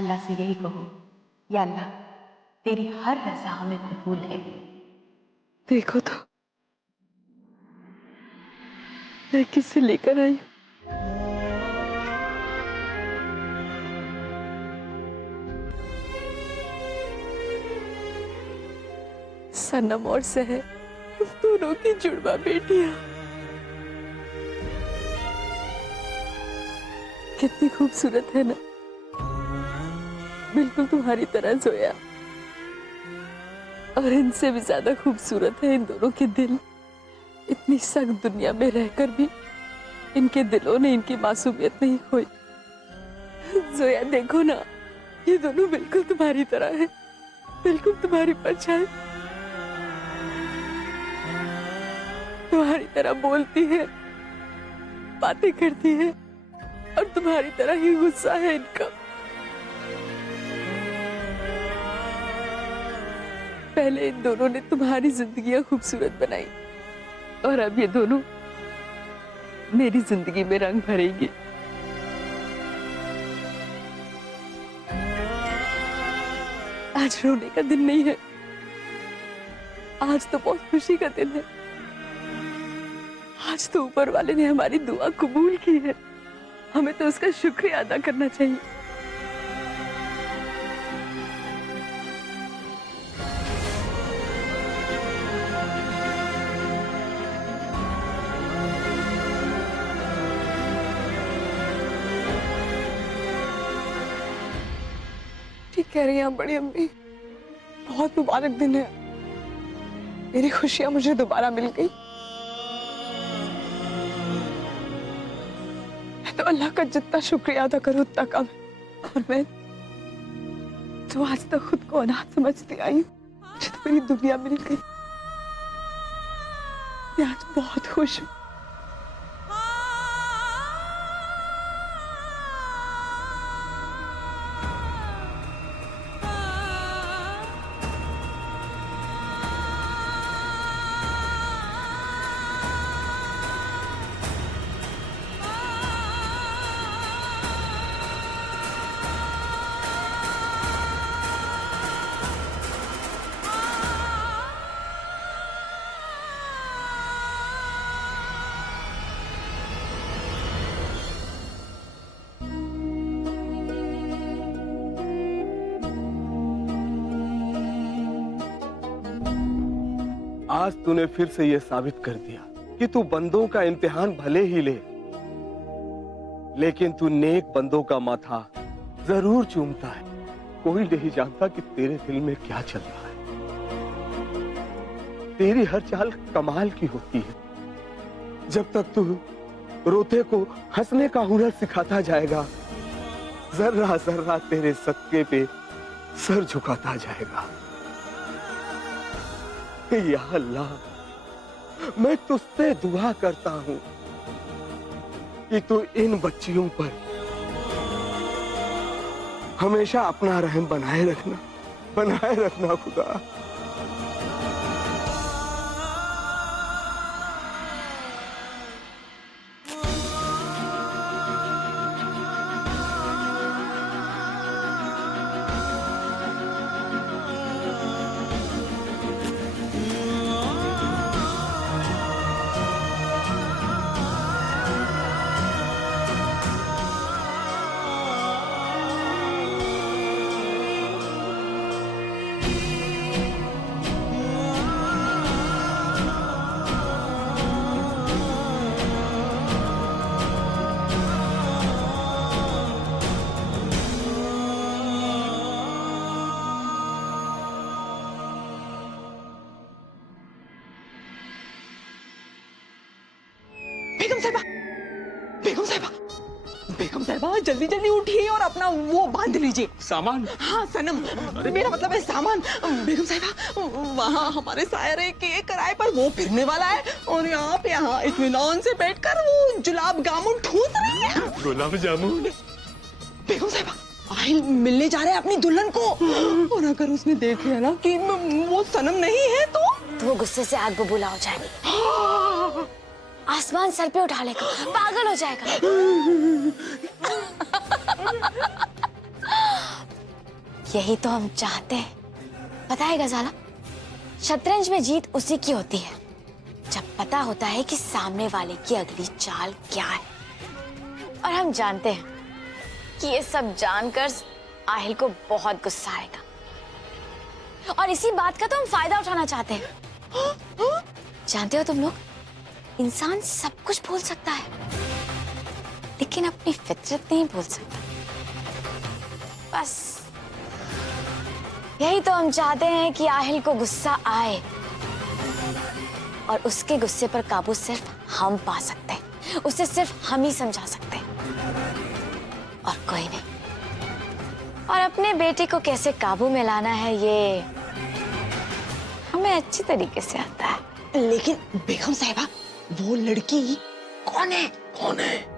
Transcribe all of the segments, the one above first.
अल्लाह से यही कहो, या अल्लाह तेरी हर रज़ा हमें कबूल है। देखो तो मैं किसे लेकर आई हूँ। सनम और सहर दोनों की जुड़वा बेटियां। कितनी खूबसूरत है ना, बिल्कुल तुम्हारी तरह जोया। और इनसे भी ज्यादा खूबसूरत है इन दोनों के दिल। इतनी सख्त दुनिया में रहकर भी इनके दिलों ने इनकी मासूमियत नहीं खोई। जोया देखो ना, ये दोनों बिल्कुल तुम्हारी तरह है, बिल्कुल तुम्हारी परछाई। तुम्हारी तरह बोलती है, बातें करती है, और तुम्हारी तरह ही गुस्सा है इनका। पहले इन दोनों ने तुम्हारी जिंदगियां खूबसूरत बनाई, और अब ये दोनों मेरी जिंदगी में रंग भरेंगे। आज रोने का दिन नहीं है, आज तो बहुत खुशी का दिन है। आज तो ऊपर वाले ने हमारी दुआ कबूल की है, हमें तो उसका शुक्रिया अदा करना चाहिए। ठीक कह रही हैं बड़ी अम्मी, बहुत मुबारक दिन है। मेरी खुशियां मुझे दोबारा मिल गई। मैं तो अल्लाह का जितना शुक्रिया अदा करूं उतना कम है। और मैं जो आज तक खुद को अनाथ समझती आई हूं, मुझे तो मेरी दुनिया मिल गई। मैं आज बहुत खुश हूं। आज तूने फिर से यह साबित कर दिया कि तू बंदों का इम्तिहान भले ही ले, लेकिन तू नेक बंदों का माथा जरूर चूमता है। कोई नहीं जानता कि तेरे दिल में क्या चल रहा है। तेरी हर चाल कमाल की होती है। जब तक तू रोते को हंसने का हुनर सिखाता जाएगा, जर्रा जर्रा तेरे सदके पे सर झुकाता जाएगा। या अल्लाह, मैं तुझसे दुआ करता हूं कि तू इन बच्चियों पर हमेशा अपना रहम बनाए रखना खुदा। बेगम साहिबा, बेगम साहिबा, बेगम साहिबा, जल्दी जल्दी उठिए और अपना वो बांध लीजिए। सामान? हाँ सनम, मेरा मतलब है सामान। बेगम साहिबा, वहाँ हमारे सायरे के किराए पर वो फिरने वाला है, और आप यहाँ इत्मीनान से बैठकर वो जुलाब जामुन ठूस रही है। गुलाब जामुन? बेगम साहिबा, आहिल मिलने जा रहे हैं अपनी दुल्हन को, और अगर उसने देख लिया ना कि वो सनम नहीं है तो वो गुस्से से आग बबूला हो जाएगी, आसमान सर पे उठा लेगा, पागल हो जाएगा। यही तो हम चाहते हैं। पता है गजाला, शतरंज में जीत उसी की होती है जब पता होता है कि सामने वाले की अगली चाल क्या है। और हम जानते हैं कि ये सब जानकर आहिल को बहुत गुस्सा आएगा और इसी बात का तो हम फायदा उठाना चाहते हैं। जानते हो तुम लोग, इंसान सब कुछ भूल सकता है लेकिन अपनी फितरत नहीं भूल सकता। बस यही तो हम चाहते हैं कि आहिल को गुस्सा आए और उसके गुस्से पर काबू सिर्फ हम पा सकते हैं, उसे सिर्फ हम ही समझा सकते हैं और कोई नहीं। और अपने बेटे को कैसे काबू में लाना है ये हमें अच्छी तरीके से आता है। लेकिन बेगम साहिबा, वो लड़की कौन है? कौन है?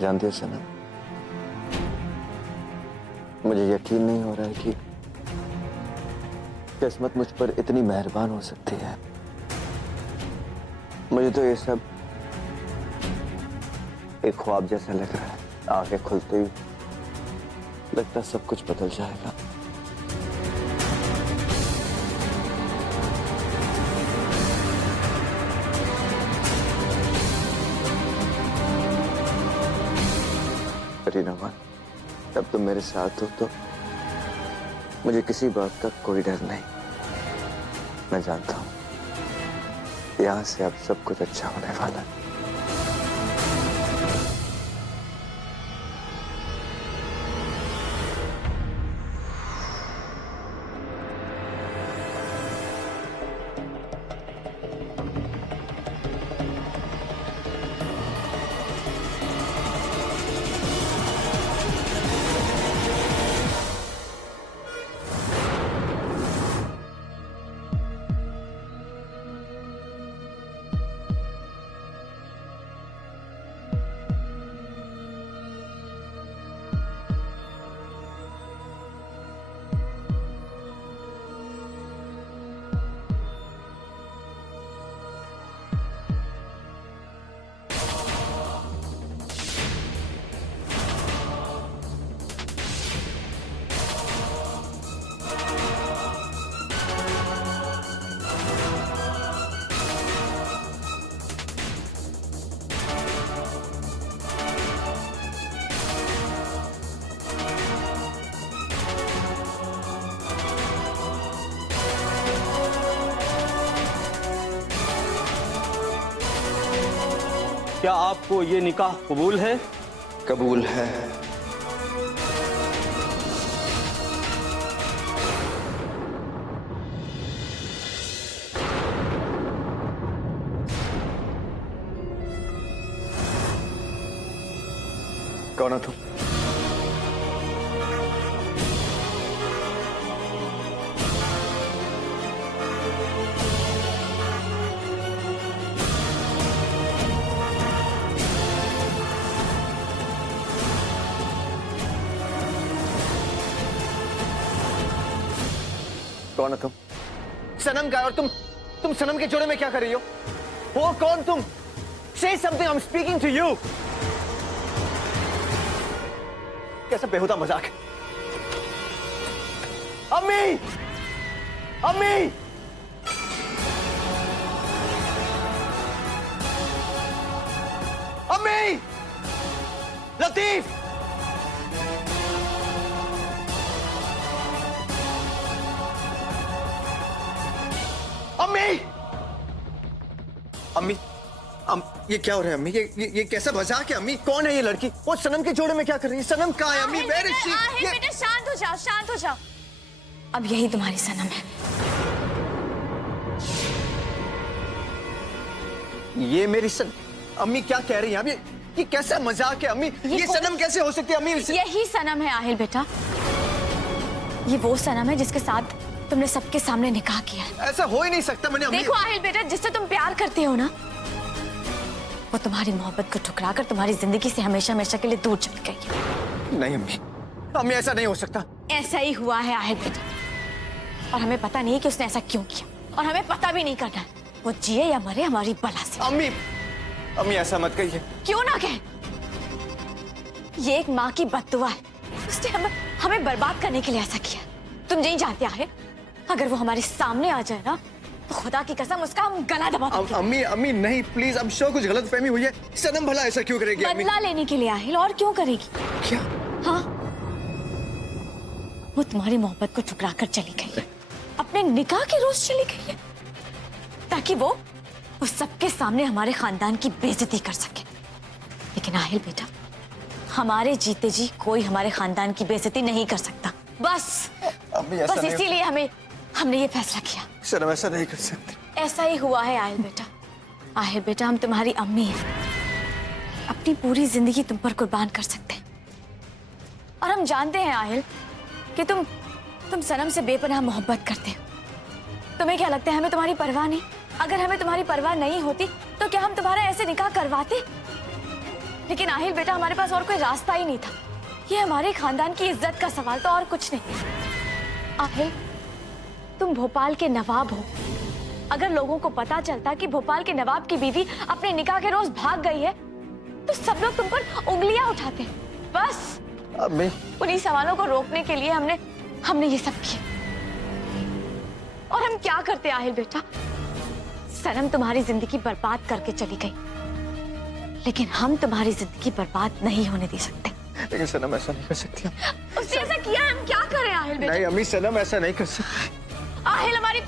जानते हो सनम, मुझे यकीन नहीं हो रहा है कि किस्मत मुझ पर इतनी मेहरबान हो सकती है। मुझे तो ये सब एक ख्वाब जैसा लग रहा है। आंखें खुलते ही लगता सब कुछ बदल जाएगा। रीनामान, तब तुम मेरे साथ हो तो मुझे किसी बात का कोई डर नहीं। मैं जानता हूं यहां से अब सब कुछ अच्छा होने वाला है। क्या आपको ये निकाह कबूल है? कबूल है। कौन हो तुम? कौन हो तुम? सनम का, और तुम सनम के जोड़े में क्या कर रही हो? वो कौन तुम? Say something, I'm speaking to you. कैसा बेहुदा मजाक है? अम्मी! अम्मी! अम्मी! लतीफ! अम्मी! अम्मी, ये क्या हो रहा है अम्मी? ये कैसा मजाक है अम्मी? कौन है ये लड़की? वो सनम के जोड़े में क्या कर रही है? सनम कहाँ है अम्मी? Where is she? बेटा शांत हो जाओ, शांत हो जाओ। अब यही तुम्हारी सनम है। ये मेरी अम्मी क्या कह रही है? अम्मी ये कैसा मजाक है अम्मी? ये सनम कैसे हो सकती है अम्मी? यही सनम है आहिल बेटा। ये वो सनम है जिसके साथ तुमने सबके सामने निकाह किया है। ऐसा हो ही नहीं सकता। मैंने अम्मी देखो आहिल बेटा, जिससे तुम प्यार करते हो ना, वो तुम्हारी मोहब्बत को ठुकराकर तुम्हारी जिंदगी से हमेशा हमेशा के लिए दूर चली गई है। नहीं अम्मी, अम्मी ऐसा नहीं हो सकता। ऐसा ही हुआ है आहिल बेटा, और हमें पता नहीं कि उसने ऐसा क्यों किया, और हमें पता भी नहीं करना है वो जिए या मरे हमारी बला से। अम्मी ऐसा मत कहिए। क्यों ना कहे? ये एक माँ की बद्दुआ है। उसने हमें बर्बाद करने के लिए ऐसा किया। तुम नहीं जानते है, अगर वो हमारे सामने आ जाए ना, तो खुदा की कसम उसका हम गला दबा देंगे। अम्मी नहीं, प्लीज। अब शो कुछ गलतफहमी हुई है। सनम भला ऐसा क्यों करेगी? बदला लेने के लिए आहिल, और क्यों करेगी? क्या? हाँ, वो तुम्हारी मोहब्बत को ठुकरा कर चली गई है, अपने निकाह के रोज चली गई है, ताकि वो सबके सामने हमारे खानदान की बेइज्जती कर सके। लेकिन आहिल बेटा, हमारे जीते जी कोई हमारे खानदान की बेइज्जती नहीं कर सकता। बस इसीलिए हमने ये फैसला किया। सनम ऐसा नहीं कर सकती। ऐसा ही हुआ है आहिल बेटा। आहिल बेटा, हम तुम्हारी अम्मी हैं, अपनी पूरी जिंदगी तुम पर कुर्बान कर सकते हैं। और हम जानते हैं आहिल कि तुम सनम से बेपनाह मोहब्बत करते हो। तुम्हें क्या लगता है हमें तुम्हारी परवाह नहीं? अगर हमें तुम्हारी परवाह नहीं होती तो क्या हम तुम्हारा ऐसे निकाह करवाते? लेकिन आहिल बेटा, हमारे पास और कोई रास्ता ही नहीं था। ये हमारे खानदान की इज्जत का सवाल, तो और कुछ नहीं। आहिल, तुम भोपाल के नवाब हो। अगर लोगों को पता चलता कि भोपाल के नवाब की बीवी अपने निकाह के रोज भाग गई है, तो सब लोग तुम पर उंगलियां उठाते हैं। बस उन्हीं सवालों को रोकने के लिए हमने ये सब किया। और हम क्या करते आहिल बेटा? सनम तुम्हारी जिंदगी बर्बाद करके चली गई, लेकिन हम तुम्हारी जिंदगी बर्बाद नहीं होने दे सकते। लेकिन सनम ऐसा नहीं कर सकती। उसने ऐसा किया, हम क्या करें आहिल बेटा? नहीं अम्मी, सनम ऐसा नहीं कर सकती। आहिल, हमारी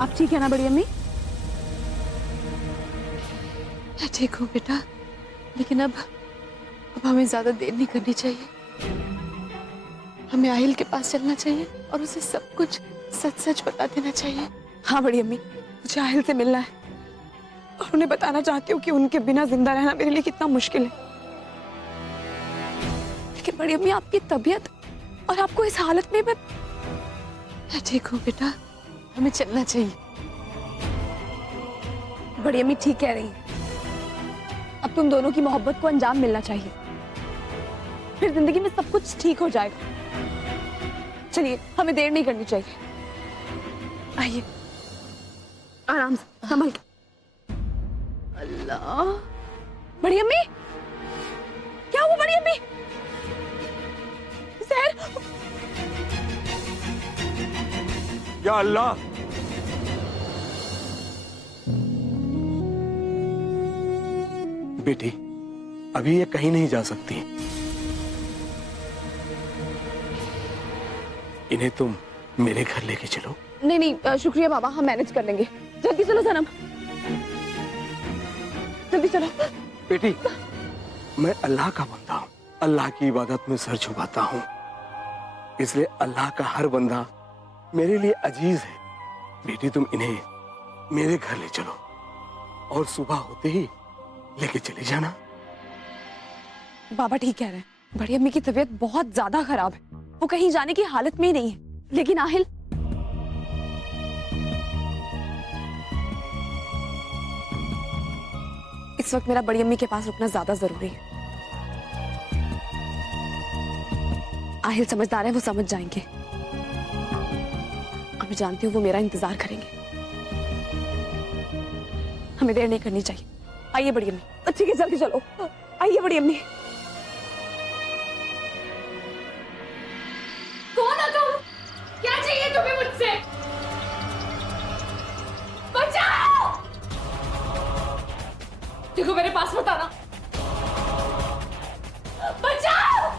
आप ठीक है ना बड़ी अम्मी? मैं ठीक हूँ बेटा, लेकिन अब हमें ज्यादा देर नहीं करनी चाहिए। हमें आहिल के पास चलना चाहिए और उसे सब कुछ सच सच बता देना चाहिए। हाँ बड़ी अम्मी, मुझे आहिल से मिलना है और उन्हें बताना चाहती हूँ कि उनके बिना जिंदा रहना मेरे लिए कितना मुश्किल है। लेकिन बड़ी अम्मी, आपकी तबीयत और आपको इस हालत में मैं ठीक हूँ बेटा, हमें चलना चाहिए। बड़ी अम्मी ठीक कह रही है, अब तुम दोनों की मोहब्बत को अंजाम मिलना चाहिए, फिर जिंदगी में सब कुछ ठीक हो जाएगा। चलिए, हमें देर नहीं करनी चाहिए। आइए, आराम से, संभल के। अल्लाह, बड़ी अम्मी, क्या हुआ बड़ी अम्मी? जहर! या अल्लाह! बेटी, अभी ये कहीं नहीं जा सकती। इन्हें तुम मेरे घर लेके चलो। नहीं नहीं, शुक्रिया बाबा, हम मैनेज कर लेंगे। जल्दी चलो सनम, जल्दी चलो। बेटी, मैं अल्लाह का बंदा हूँ, अल्लाह की इबादत में सर झुकाता हूँ, इसलिए अल्लाह का हर बंदा मेरे लिए अजीज है। बेटी, तुम इन्हें मेरे घर ले चलो और सुबह होते ही लेके चली जाना। बाबा ठीक कह रहे हैं, बड़ी अम्मी की तबीयत बहुत ज्यादा खराब है, वो कहीं जाने की हालत में ही नहीं है। लेकिन आहिल, इस वक्त मेरा बड़ी अम्मी के पास रुकना ज्यादा जरूरी है। आहिल समझदार है, वो समझ जाएंगे। मैं जानती हूँ वो मेरा इंतजार करेंगे। हमें देर नहीं करनी चाहिए। आइए बड़ी अम्मी। ठीक है, जल्दी चलो। आइए बड़ी अम्मी। कौन हो तुम? क्या चाहिए तुम्हें मुझसे? बचाओ! देखो, मेरे पास मत आना। बचाओ!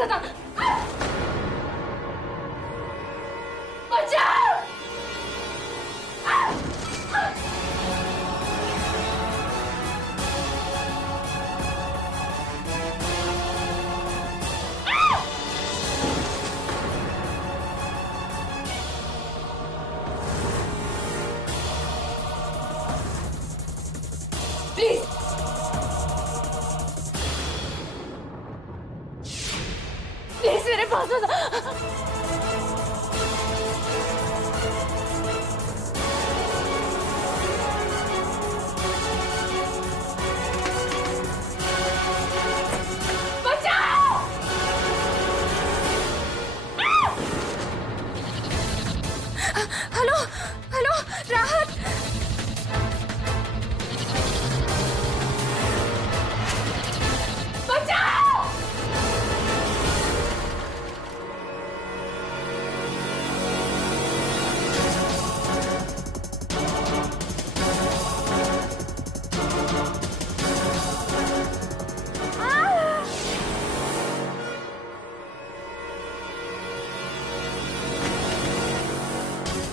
फंसा था। बचाओ! प्लीज प्लीज मेरे पास आ जा। बचाओ! हेलो हेलो राहत, बचाओ!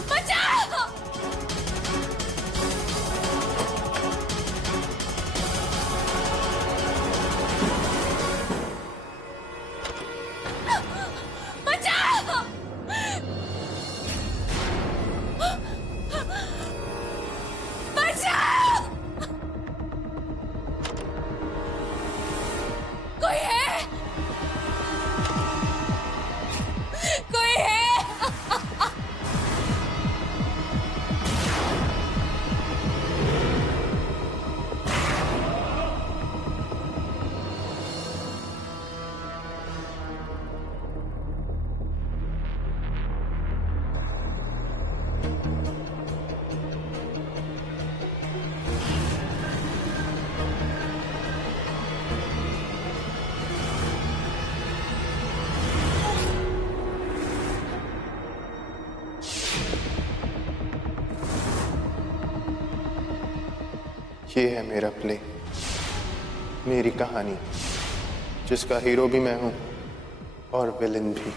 बचाओ! बचाओ! बचाओ! कोई है? कोई है? ये है मेरा प्ले, मेरी कहानी, जिसका हीरो भी मैं हूं और विलन भी।